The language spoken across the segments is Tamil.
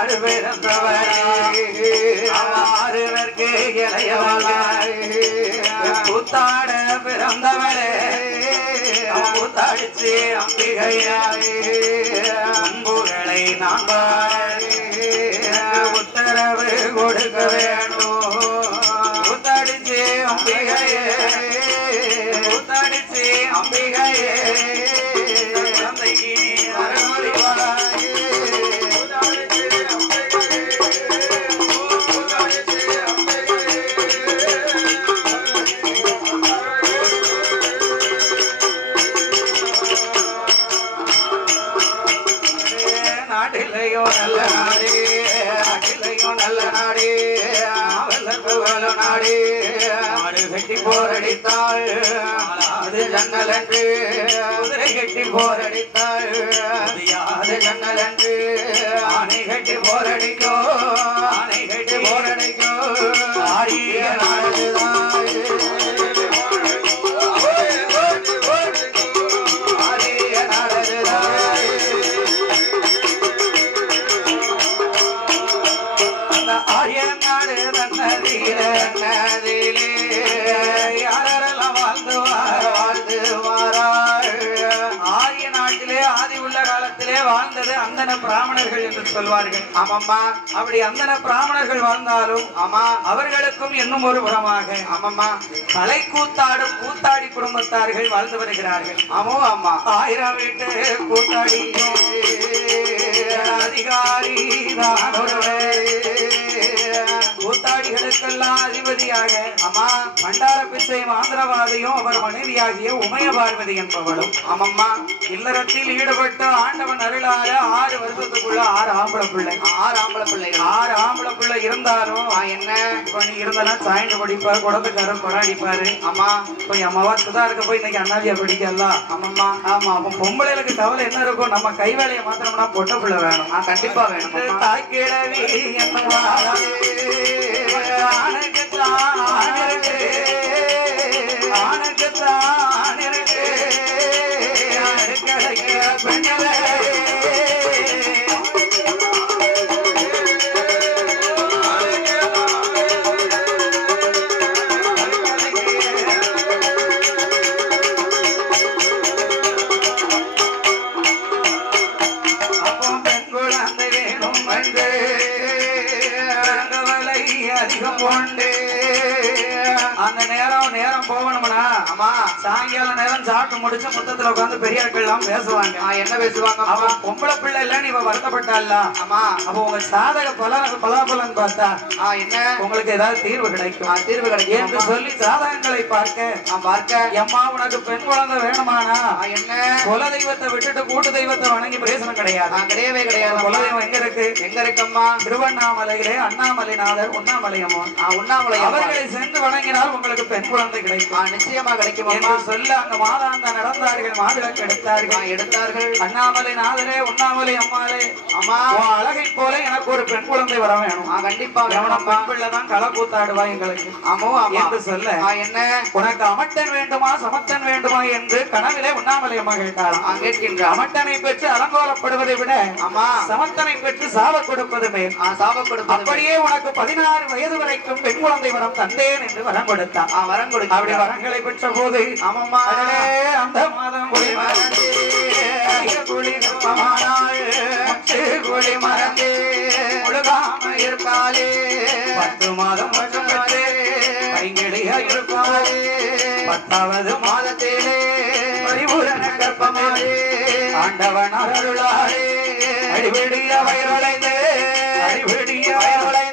ஆரிய நாடு பிறந்தவரே ஆறுவர்க்கு இளையவளே கூத்தாட பிறந்தவளே கூத்தாடிச்சு அம்பிகையாயே அன்புகளை உத்தரவு கொடுக்கவே ஜன்னல் குதிரை கட்டி போரடித்தாள். அது யாது ஜன்னல் ஆணை கட்டி போரடிக்கோ ஆணை கட்டி போரடிக்கோ ஆடிய சொல்வார்கள். ஆமாம்மா. அப்படி அந்தன பிராமணர்கள் வாழ்ந்தாலும் ஆமா அவர்களுக்கும் இன்னும் ஒரு புறமாக ஆமாம்மா கலை கூத்தாடும் கூத்தாடி குடும்பத்தார்கள் வாழ்ந்து வருகிறார்கள். ஆமோ ஆமா. ஆயிரம் வீட்டு கூத்தாடி அதிகாரி தான் ஒருவர். கூத்தாடிகளுக்கெல்லாம் அதிபதியாக அம்மா பண்டார பிச்சை மாந்திரவாதியும் அவர் மனைவியாகிய உமைய பார்வதி என்பவளும். ஆமம்மா இல்லறத்தில் ஈடுபட்டு ஆண்டவன் அருளால ஆறு வருஷத்துக்குள்ள ஆறு ஆம்பளை பிள்ளை. ஆறு ஆம்பளை பிள்ளை ஆறு ஆம்பளை பிள்ளை இருந்தாலும் என்ன? இப்ப நீ இருந்தனா? சாய்ந்து படிப்பாரு குடத்துக்காரர் கொடாடிப்பாரு ஆமா. இப்ப என் அம்மாவாக்கு தான் இருக்க போய் இன்னைக்கு அண்ணாதியா படிக்கலாம். ஆமாம்மா. ஆமா அப்ப பொம்பளைகளுக்கு கவலை என்ன இருக்கும் நம்ம கை வேலையை மாத்திரம்னா பொட்ட பிள்ளை வேணும். கண்டிப்பா வேணும் தாக்கிழவி அப்போ அதிகம் உண்டு அந்த நேரம் நேரம் போகணும்னா ஆமா சாயங்கால நேரம் சாப்பிட்டு முடிச்சு முத்தத்துல உட்கார்ந்து பெரியாட்கள் எல்லாம் பேசுவாங்க. என்ன பேசுவாங்க அவன் பொம்பளை பிள்ளை இல்ல நீ வருத்தப்பட்டால ஆமா அப்ப உங்க சாதக பல பலாபலன் பார்த்தா என்ன? உங்களுக்கு ஏதாவது தீர்வு கிடைக்கும். தீர்வு கிடைக்கும் என்று சொல்லி சாதகங்களை பார்க்க நான் பார்க்க. எம்மா உனக்கு பெண் குழந்தை வேணுமானா? என்ன? குல தெய்வத்தை விட்டுட்டு கூட்டு தெய்வத்தை வணங்கி பிரயோசனம் கிடையாது. கிடையவே கிடையாது குல தெய்வம் எங்க இருக்கு? எங்க இருக்கம்மா திருவண்ணாமலையிலே அண்ணாமலைநாதர் உண்ணாமலையம்மன். உண்ணாமலை அவர்களை சென்று வணங்கினால் உங்களுக்கு பெண் குழந்தை கிடைக்கும் நிச்சயமா கிடைக்கும் என்று அம்மா சொல்ல அங்க மாதாந்த நடந்தார்கள் மாவிளக்கு எடுத்தார்கள். எடுத்தார்கள். அண்ணாமலை நாதரே உண்ணாமலை அம்மாளே. அம்மா. அழகை போல எனக்கு ஒரு பெண் குழந்தை வர வேணும். கண்டிப்பா வேணும்ப்பா பெண் களை கூத்தாடுவா எங்களுக்கு. ஆமா என்று சொல்ல ஆ, என்ன? உனக்கு அமட்டன் வேண்டுமா சமத்தன் வேண்டுமா என்று கனவிலே உண்ணாமலை அம்மா கேட்டாளாம். ஆ, கேட்கின்றான் அமட்டனை பெற்று அலங்கோலப்படுவதை விட ஆமா. சமத்தனை பெற்று சாப கொடுப்பது மேல் சாப கொடுப்பது அப்படியே உனக்கு பதினாறு வயது வரைக்கும் பெண் குழந்தை வரம் தந்தேன் என்று வரம் கொடுத்தான் ஆ, வரம் அப்படி கொடுக்க வரங்களை பெற்ற போது ஆமாம்மா அந்த மாதம் ஒளி மறந்து. கற்பமானாள். முத்து குழி மறந்து. முழுகாம இருக்காளே பத்து மாதம் மட்டும் பைங்கிளியா இருப்பாளே. பத்தாவது மாதத்திலே பரிபூரண கற்பமாளே ஆண்டவன் அருளாளே. அடிவிடிய வயரடைந்து அடிவிடிய வயரடைந்து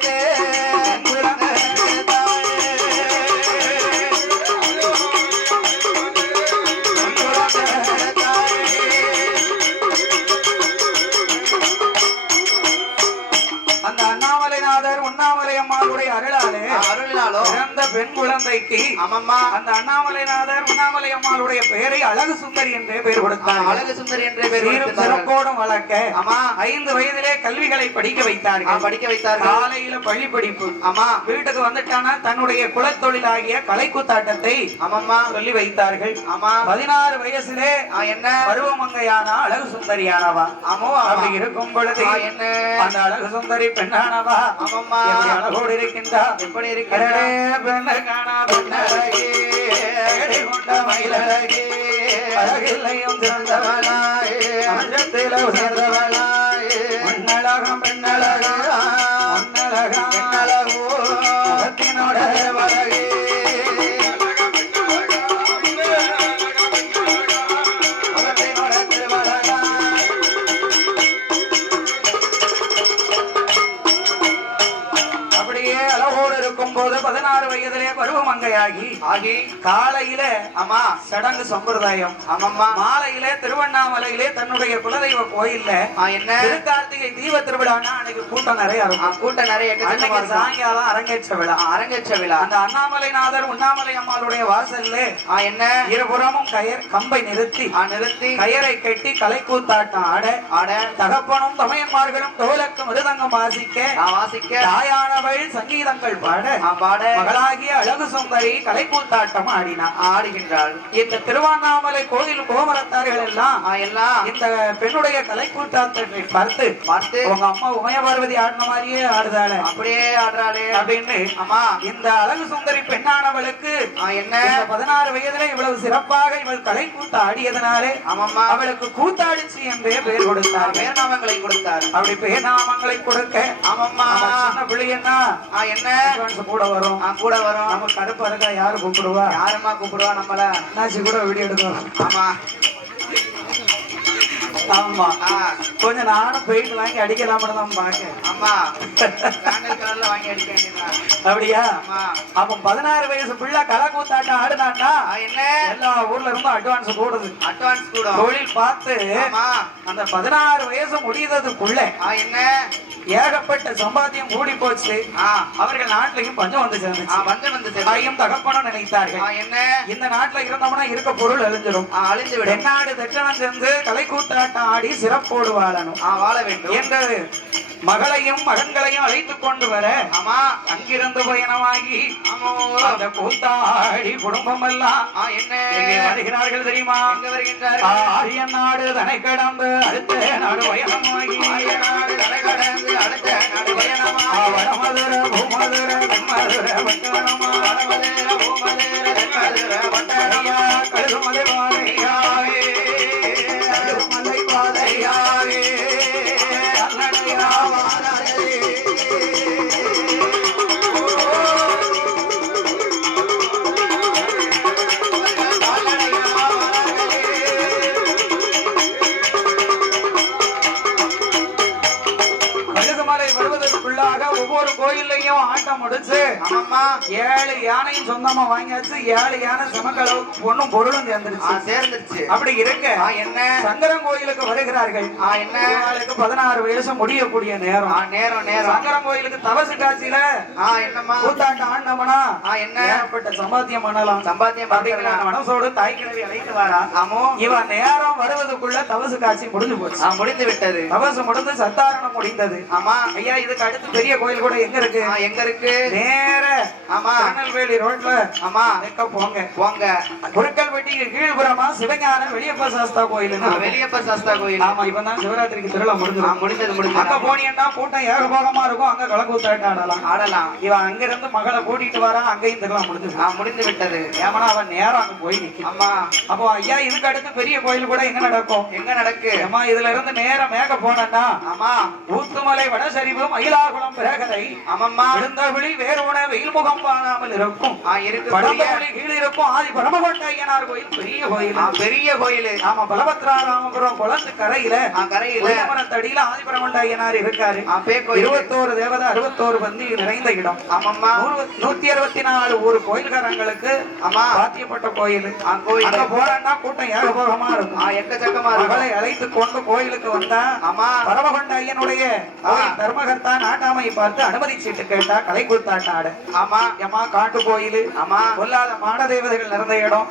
குழந்தைக்கு அந்த அண்ணாமலைநாத உண்ணாமலை அம்மாளுடைய பெயரை அழகு சுந்தரி என்றே பெயர் கொடுத்தார் அழகு சுந்தரி என்றே வைத்திருந்தார்கள். சிறப்போடும் வளர்க்க ஆமா. ஐந்து வயதிலே கல்விகளை படிக்க வைத்தார்கள். படிக்க வைத்தார்கள். காலையில பள்ளி படிப்பு. ஆமா. வீட்டுக்கு வந்துட்டானா? தன்னுடைய குலத்தொழிலாகிய கலைக்கூத்தாட்டத்தை ஆமாம்மா. சொல்லி வைத்தார்கள். ஆமா. பதினாறு வயசிலே என்ன? பருவமங்கையானா அழகு சுந்தரியானவா? ஆமோ. அப்படி இருக்கும் பொழுது என்ன? அந்த அழகு சுந்தரி பெண்ணானவா? ஆமாம்மா. அழகோடு இருக்கின்றார் எப்படி இருக்கிற பெண்ணு காணா அழகை. கொண்ட மயிலழகே, அழகில்லையும் சிறந்தவளாயே, அஞ்சத்தில உயர்ந்தவளாயே, மண்ணழகம் பெண்ணழகா, பெண்ணழகோ, அழகே. பருவமங்கையாகி ஆகி காலையில ஆமா சடங்கு சம்பிரதாயம். ஆமாம்மா. மாலையிலே திருவண்ணாமலையிலே தன்னுடைய குலதெய்வ கோயில்ல என்ன? திருக்கார்த்திகை தீப திருவிழான்னா அன்னைக்கு கூட்டம் நிறைய இருக்கும். கூட்டம் நிறைய அன்னைக்கு. சாயங்காலம் அரங்கேற்ற விழா. அரங்கேற்ற விழா. அந்த அண்ணாமலைநாதர் உண்ணாமலை அம்மாளுடைய வாசல்ல ஆ, என்ன? இருபுறமும் கயர் கம்பை நிறுத்தி நிறுத்தி. கயரை கட்டி கலைக்கூத்தாட்டம் ஆட ஆட. தகப்பனும் தமையன்மார்களும் தோலக்கு மிருதங்கம் வாசிக்க வாசிக்க. தாயானவள் சங்கீதங்கள் பாட பாட. மகளாகிய அழகு சுந்தரி கலைக்கூத்தாட்டம் ஆடினார் ஆடுகின்றாள். இந்த திருவண்ணாமலை கோயில் கோமரத்தார்கள் எல்லாம் இந்த பெண்ணுடைய கலைக்கூத்தாட்டத்தை பார்த்து பார்த்து. உங்க அம்மா உமைய பார்வதி ஆடின மாதிரியே ஆடுதாள. அப்படியே ஆடுறாளே. அப்படின்னு ஆமா. இந்த அழகு சுந்தரி பெண்ணானவளுக்கு என்ன? பதினாறு வயதுல இவ்வளவு சிறப்பாக இவள் கலைக்கூத்து ஆடியதனாலே ஆமாம்மா. அவளுக்கு கூத்தாடிச்சி என்றே பெயர் கொடுத்தார் பேர்நாமங்களை கொடுத்தார் அப்படி பேர்நாமங்களை கொடுக்க ஆமாம்மா. ஆ, என்ன? Advance கூட வரும். கூட வரும். நம்ம கருப்பா இருக்கா யாரு கூப்பிடுவா? யாரம்மா கூப்பிடுவா நம்மள? அண்ணாச்சி கூட வீடியோ எடுக்கும் ஆமா. ஆமா. கொஞ்சம் நானும் பெயிண்ட் வாங்கி அடிக்கலாம்னு தான் பாக்கேன். அப்படியா? அப்ப பதினாறு வயசு பிள்ளை கலை கூத்தாட்டம் ஆடுனான்னா ஆ, என்ன? எல்லா ஊர்ல இருந்தும் அட்வான்ஸ் போடுது அட்வான்ஸ் கூட தொழில் பார்த்து அந்த பதினாறு வயசு முடிந்ததுக்குள்ள ஆ, என்ன? ஏகப்பட்ட சம்பாத்தியம் கூடி போச்சு. அவர்கள் நாட்டிலையும் பஞ்சம் வந்து சேர்ந்துச்சு. வந்து வந்து. தாயும் தகப்பனும் நினைத்தார்கள். என்ன? இந்த நாட்டுல இருந்தோம்னா இருக்க பொருள் அழிஞ்சிடும். அழிந்து விடும் தென்னாடு தெற்றவன் சென்று கலை கூத்தாட்டம் ஆடி சிறப்போடு வாழணும். வாழ வேண்டும். என்று மகளையும் மகன்களையும் அழைத்துக் கொண்டு வர ஆமா அங்கிருந்து பயணமாகி அந்த கூத்தாடி குடும்பம் எல்லாம் என்ன? வருகிறார்கள் தெரியுமா? வருகின்றார் ஆரிய நாடு தனை கடந்து அடுத்த நாடு பயணமாகி நாடு ஒவ்வொரு கோயில்லையும் ஆட்டம் முடிச்சு ஆமாம்மா ஏழு யானையும் சொந்தமா வாங்கியாச்சு ஏழு யானை சமக்களவுக்கு பொண்ணும் பொருளும் சேர்ந்துருச்சு. சேர்ந்துருச்சு. அப்படி இருக்க என்ன? சங்கரன் கோயிலுக்கு வருகிறார்கள். ஆ என்ன? பதினாறு வயசு முடியக்கூடிய நேரம். நேரம் நேரம். சங்கரன் கோயிலுக்கு தவசு காட்சியில ஆ என்னம்மா? கூத்தாட்டம் ஆடினோம்னா ஆ என்ன? ஏகப்பட்ட சம்பாத்தியம் பண்ணலாம். சம்பாத்தியம் பண்ணிக்கலாம் மனசோடு தாய் கிழவி அழைத்து வாரா ஆமோ? இவன் நேரம் வருவதற்குள்ள தவசு காட்சி முடிஞ்சு போச்சு. முடிந்து விட்டது. தவசு முடிந்து சத்தாரணம் முடிந்தது. ஆமா. ஐயா இதுக்கு அடுத்து பெரிய கோயில் கூட எங்க இருக்கு? எங்க இருக்கு? நேர ஆமா. திருநெல்வேலி ரோட்ல ஆமா. நிக்க போங்க. போங்க. குருக்கல்பட்டிக்கு கீழ்புறமா சிவஞான வெளியப்ப சாஸ்தா கோயில் வெளியப்ப சாஸ்தா கோயில். ஆமா இப்ப தான் சிவராத்திரிக்கு திருவிழா ஆ முடிஞ்சிடும் முடிஞ்சது. அங்க முடிஞ்சது போனீங்கன்னா கூட்டம் ஏகபோகமா இருக்கும். அங்க கலக்கூத்தாட்ட ஆடலாம். ஆடலாம். இவன் அங்க இருந்து மகளை கூட்டிட்டு வரான் அங்கேயும் திருவிழா முடிஞ்சிடும் ஆ முடிந்து விட்டது. ஏமனா அவன் நேரம் அங்க போய் நிக்கும். அம்மா அப்போ ஐயா இதுக்கு அடுத்து பெரிய கோயில் கூட எங்க நடக்கும்? எங்க நடக்கு? ஏமா இதுல இருந்து நேரம் மேக போனேன்னா ஆமா. ஊத்துமலை வடசரிவு மயிலாகுளம் பிரகரை ஆமாம்மா. விழுந்தவிழி வேறுவன வெயில் முகம் காணாமல் இருக்கும். படம்புலி கீழ் இருக்கும். ஆதி பரமகொண்ட ஐயனார் கோயில் பெரிய கோயில். பெரிய கோயில். ஆமா பலபத்ரா ராமபுரம் குளத்து கரையில கரையில. உயமரத்தடியில ஆதி பரமகொண்ட ஐயனார் இருக்காரு இருபத்தோரு தேவதை அறுபத்தோரு பந்தி நிறைந்த இடம். ஆமாம்மா. நூத்தி அறுபத்தி நாலு ஊர் கோயில்காரங்களுக்கு ஆமா. பாத்தியப்பட்ட கோயில். அங்க போறேன்னா கூட்டம் ஏகபோகமா இருக்கும். எக்கச்சக்கமா மகளை அழைத்து கொண்டு கோயிலுக்கு வந்தா ஆமா. பரமகொண்ட ஐயனுடைய கோயில் தர்மகர்த்தா நாட்டாமையை பார்த்து அனுமதி சீட்டு கேட்டா கலை கூத்தாட்ட ஆடு ஆமா. ஏமா காட்டு கோயில். ஆமா கொல்லாத மாட தேவதைகள் நிறைந்த இடம்.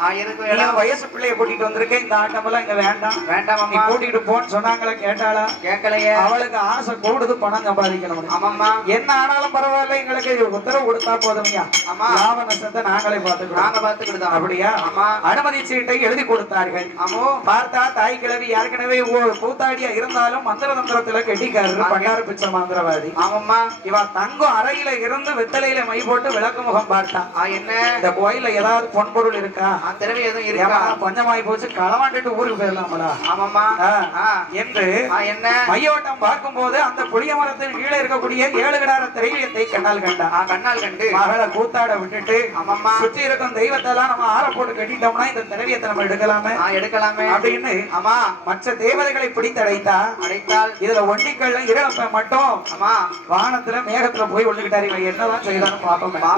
இடம் வயசு பிள்ளைய கூட்டிட்டு வந்திருக்கேன். இந்த ஆட்டம் எல்லாம் இங்க வேண்டாம். வேண்டாம் நீ அம்மா கூட்டிட்டு போன்னு சொன்னாங்களா கேட்டாளா? கேட்கலையே. அவளுக்கு ஆசை கூடுது பணம் சம்பாதிக்கணும் ஆமாம்மா. என்ன ஆனாலும் பரவாயில்ல எங்களுக்கு உத்தரவு கொடுத்தா போதுமையா ஆமா. லாப நஷ்டத்தை நாங்களே பார்த்துக்கிறோம். நாங்க பாத்துக்கிட்டோம் அப்படியா? ஆமா. அனுமதி சீட்டை எழுதி கொடுத்தார்கள். ஆமோ. பார்த்தா தாய் கிழவி ஏற்கனவே கூத்தாடியா இருந்தாலும் மந்திர தந்திரத்துல கெட்டிக்காரரு பண்டார பிச்சை மந்திரவாதி. ஆமாம்மா. இவ தங்கம் அறையில இருந்து வெத்தலையில மை போட்டு விளக்கு முகம் பார்த்தான் என்ன? இந்த கோயில்ல ஏதாவது பொன்பொருள் இருக்கா? ஆ திறமை எதுவும் இருக்கா? பஞ்சமாயி போச்சு. களவாண்டுட்டு ஊருக்கு போயிடலாமலா ஆமாம்மா. ஆ, ஆ. என்று என்ன? மையோட்டம் பார்க்கும்போது அந்த புளிய மரத்தின் கீழே இருக்கக்கூடிய ஏழு கிடார திரையத்தை கண்ணால் கண்டான். ஆ கண்ணால் கண்டு. மகளை கூத்தாட விட்டுட்டு ஆமாம்மா. சுற்றி இருக்கும் தெய்வத்தை எல்லாம் நம்ம ஆற போட்டு கட்டிட்டோம்னா இந்த திரவியத்தை நம்ம எடுக்கலாமே? எடுக்கலாமே. அப்படின்னு ஆமா. மற்ற தேவதைகளை பிடித்தடைத்தா அடைத்தால். இதுல ஒண்டிக்கல்ல இரப்ப மட்டும் ஆமா. வானத்துல மேகத்துல போய் ஒழுகிட்டாரு. இவன் என்னதான் செய்யறான்னு பாப்போமே. பாப்போமே.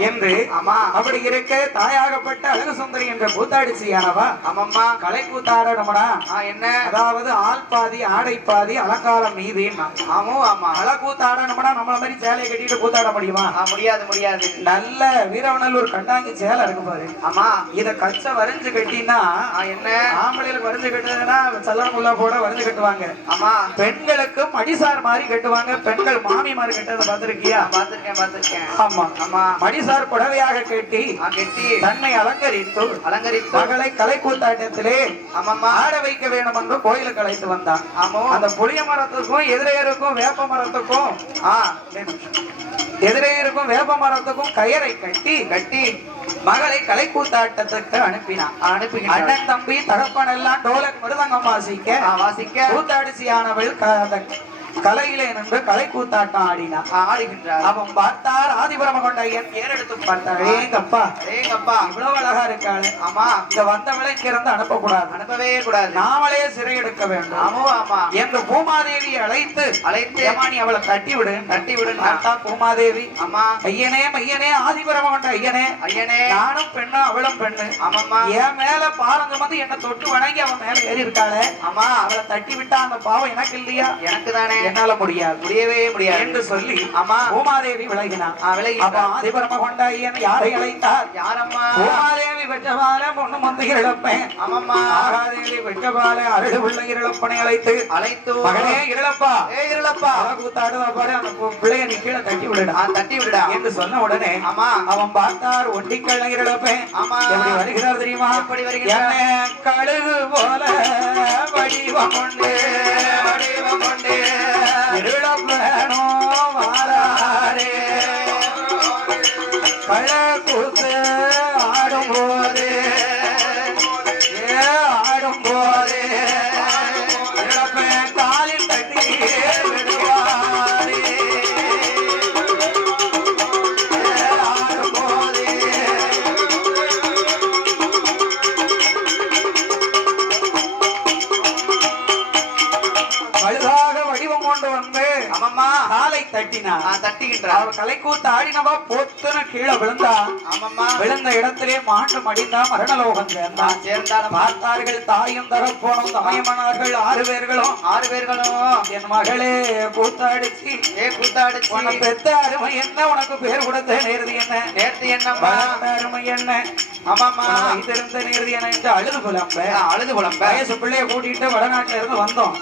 என்று ஆமா. அப்படி இருக்க தாயாகப்பட்ட அழகு சுந்தரி என்ற கூத்தாடிச்சியானவா ஆமாம்மா. கலை கூத்தாடணும்னா ஆ என்ன? அதாவது ஆள் பாதி ஆடை பாதி அலங்காரம் மீதின்னா ஆமோ ஆமா. அழ கூத்தாடணும்னா நம்மள மாதிரி சேலையை கட்டிட்டு கூத்தாட முடியுமா? முடியாது முடியாது. நல்ல வீரவநல்லூர் கண்டாங்கி சேலை இருக்கு பாரு. ஆமா. இத கச்ச வரைஞ்சு கட்டினா என்ன? ஆம்பளைகளுக்கு வரைஞ்சு கட்டுறதுன்னா சல்லமுல்லா போட வரைஞ்சு கட்டுவாங்க. ஆமா. பெண்களுக்கு மடிசார் மாதிரி கட்டுவாங்க. பெண்கள் மாமி மாதிரி கட்டதை பார்த்திருக்கியா? நான் பார்த்திருக்கேன் பார்த்திருக்கேன். ஆமா. ஆமா. மடிசார் புடவையாக கட்டி தன்னை அலங்கரித்து அலங்கரித்து மகளை கலை கூத்தாட்டத்திலே ஆட வைக்க வேண்டும் என்று கோயிலுக்கு அழைத்து வந்தான். ஆமோ. அந்த புளிய மரத்துக்கும் எதிரேருக்கும் வேப்ப மரத்துக்கும் எதிரே இருக்கும் வேப்ப மரத்துக்கும் கயரை கட்டி கட்டி. மகளை கலை கூத்தாட்டத்துக்கு அனுப்பினான். அனுப்புகின்றார் அண்ணன் தம்பி தகப்பன் எல்லாம் டோலக் மிருதங்கம் வாசிக்க வாசிக்க. கூத்தாடிசியானவள் கலையிலே நின்று கலை கூத்தாட்டம் ஆடினான் ஆ, ஆடுகின்றார். அவன் பார்த்தார் ஆதிபரம கொண்ட ஐயன் ஏறெடுத்து பார்த்தார். ஏங்கப்பா. ஏங்கப்பா. இவ்வளவு அழகா இருக்காளு. ஆமா. இங்க வந்தவளை இங்க இருந்து அனுப்பக்கூடாது. அனுப்பவே கூடாது. நாமளே சிறை எடுக்க வேண்டும். ஆமோ ஆமா. என்று பூமாதேவி அழைத்து அழைத்து ஏமா நீ அவளை தட்டி விடு தட்டி விடுன்னா. பார்த்தா பூமாதேவி. ஆமா. ஐயனே மையனே ஆதிபரம கொண்ட ஐயனே. ஐயனே. நானும் பெண்ணு அவளும் பெண்ணு. ஆமாம்மா. என் மேல பாருங்க வந்து என்ன தொட்டு வணங்கி அவன் மேல ஏறி இருக்காளே. ஆமா. அவளை தட்டி விட்டா அந்த பாவம் எனக்கு இல்லையா? எனக்கு தானே. என்னால முடியாது. முடியவே முடியாது. என்று சொல்லி ஆமா பூமாதேவி விலகினான் விலகி அப்ப ஆதிபரம கொண்ட ஐயன் யாரை அழைத்தார்? யாரம்மா? பூமாதேவி வெற்றபால பொண்ணு மந்தையில் இழப்பேன் ஆமாம்மா. ஆகாதேவி வெற்றபால அருகு உள்ள இருளப்பனை அழைத்து அழைத்து மகனே இருளப்பா. ஏ இருளப்பா. கூத்தாடுவா பாரு அந்த பிள்ளைய நீ கீழே தட்டி விடுடா. தட்டி விடுடா. என்று சொன்ன உடனே ஆமா. அவன் பார்த்தார் ஒண்டிக்கள்ள இருளப்பேன் ஆமா. எப்படி வருகிறார் தெரியுமா? எப்படி வருகிறார்? கழுகு போல வடிவம் கொண்டு வடிவம் கொண்டு. இருளப்பேனோ மாறாரே பழ காலை தட்டினா அவ கலைக்கூத்து ஆடினவா பொத்துன்னு கீழே விழுந்தா. ஆமாம்மா. விழுந்த இடத்திலே மாண்டு மடிந்தா மரணலோகம் சேர்ந்தான் சேர்ந்தாலும். பார்த்தார்கள் தாயும் தரப்போனும் தமயமனார்கள் ஆறு பேர்களும். ஆறு பேர்களும். என் மகளே கூத்தாடிச்சு. ஏ கூத்தாடிச்சு. உன பெத்த அருமை என்ன? உனக்கு பேர் கொடுத்த நேர்தி என்ன? நேர்த்து என்னம்மா? அருமை என்ன? ஆமாம்மா. வைத்திருந்த நேர்தி என்ன? என்று அழுது புலம்ப. அழுது புலம்ப. வயசு பிள்ளைய கூட்டிட்டு வடநாட்டுல இருந்து வந்தோம்.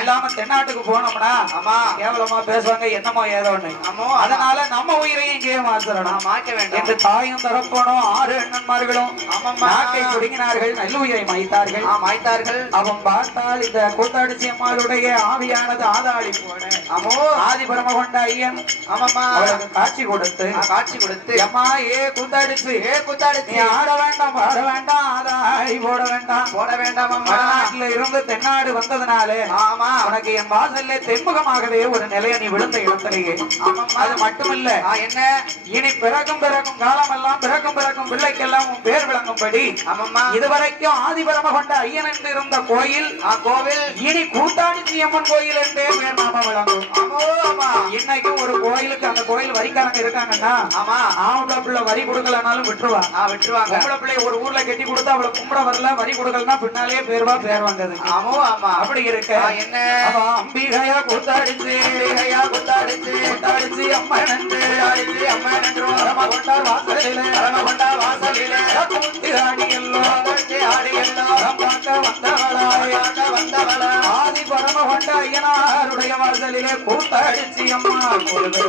இல்லாம தென்னாட்டுக்கு போனோம்னா ஆமா. கேவலமா பேசுவாங்க என்னமோ ஏதோன்னு ஆமோ அதனால நம்ம உயிரையும் இங்கேயே மாத்திரணும். மாற்ற வேண்டும். என்று தாயும் தரப்போனோம் ஆறு அண்ணன்மார்களும். நாட்டை குடுங்கினார்கள் நல்லுயிரை மாய்த்தார்கள். மாய்த்தார்கள். அவன் பார்த்தால் இந்த கூத்தாடிச்சி அம்மாளுடைய ஆவியானது ஆதாளி போட ஆமோ. ஆதி பரம கொண்ட ஐயன் அவளுக்கு காட்சி கொடுத்து காட்சி கொடுத்து. அம்மா ஏ கூத்தாடிச்சு ஏ கூத்தாடிச்சு ஆட வேண்டாம் பாட வேண்டாம் ஆதாளி போட வேண்டாம். போட வேண்டாமம்மா வடநாட்டுல இருந்து தென்னாடு வந்ததுனாலே ஆமா. உனக்கு என் வாசல்ல தென்முகமாகவே ஒரு நிலைய நீ விழுந்த இடத்திலேயே ஆமாம்மா அது மட்டுமில்ல என்ன? இனி பிறக்கும் பிறக்கும் காலமெல்லாம் பிறக்கும் பிறக்கும் பிள்ளைக்கெல்லாம் உன் பேர் விளங்கும்படி. ஆமாம்மா. இதுவரைக்கும் ஆதிபரம கொண்ட ஐயன் என்று இருந்த கோயில் ஆ கோவில். இனி கூத்தாடிச்சி அம்மன் கோயில் என்றே பேர் நாம விளங்கும். இன்னைக்கும் ஒரு கோயிலுக்கு அந்த கோயில் வரிக்காரங்க இருக்காங்கன்னா ஆமா. ஆம்பளை பிள்ளை வரி கொடுக்கலனாலும் விட்டுருவா ஆ விட்டுருவாங்க. பொம்பளை பிள்ளை ஒரு ஊர்ல கட்டி கொடுத்து அவளை கும்பிட வரல வரி கொடுக்கலன்னா பின்னாலேயே பேர்வா பேர் வந்தது. ஆமோ ஆமா. அப்படி இருக்க. என்ன? அம்பிகையா கூத்தாடிச்சு. ஐயா கூத்தாடிச்சு. கூத்தாடிச்சு அம்மன் என்று கூத்தாடிச்சு அம்மா என்று பரம கொண்டார் வாசலிலே பரம கொண்டா வாசலிலே கூத்தி ஆடி எல்லோரும் கூத்தாடி ஆடி எல்லாம் பார்க்க வந்தவளாய் பார்க்க வந்தவளா ஆதி பரம கொண்ட ஐயனாருடைய வாசலிலே கூத்தாடிச்சி அம்மா கொடு